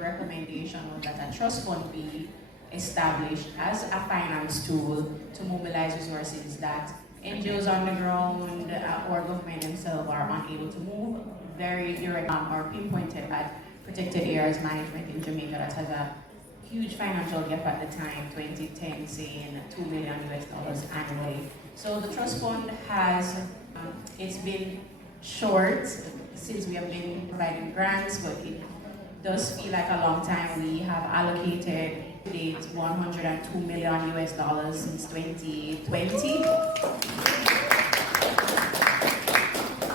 recommendation was that a trust fund be established as a finance tool to mobilize resources that NGOs on the ground or government themselves are unable to move, very direct or pinpointed at protected areas management in Jamaica that has a huge financial gap at the time, 2010, saying $2 million annually. So the trust fund has, it's been short since we have been providing grants, but it does feel like a long time. We have allocated to date $102 million since 2020.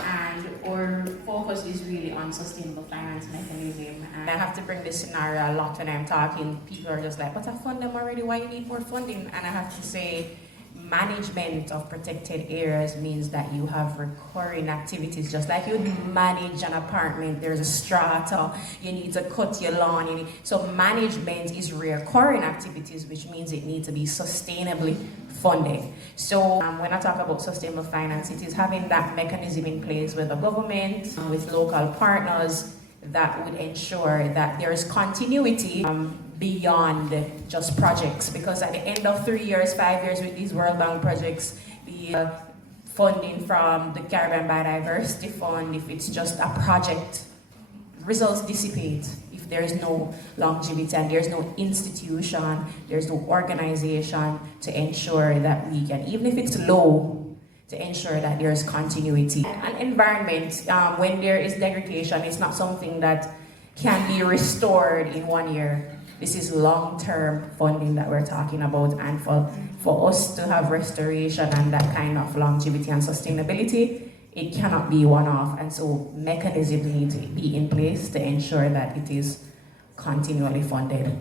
And our focus is really on sustainable finance mechanism. And I have to bring this scenario a lot when I'm talking. People are just like, but I fund them already, why you need more funding? And I have to say, management of protected areas means that you have recurring activities, just like you manage an apartment. There's a strata, you need to cut your lawn. So management is recurring activities, which means it needs to be sustainably funded. So when I talk about sustainable finance, it is having that mechanism in place with the government, with local partners, that would ensure that there is continuity beyond just projects, because at the end of 3 years, 5 years with these World Bank projects, the funding from the Caribbean Biodiversity Fund, if it's just a project, results dissipate if there is no longevity and there's no institution, there's no organization to ensure that we can, even if it's low, to ensure that there's continuity. An environment, when there is degradation, it's not something that can be restored in 1 year. This is long-term funding that we're talking about, and for us to have restoration and that kind of longevity and sustainability, it cannot be one-off, and so mechanisms need to be in place to ensure that it is continually funded.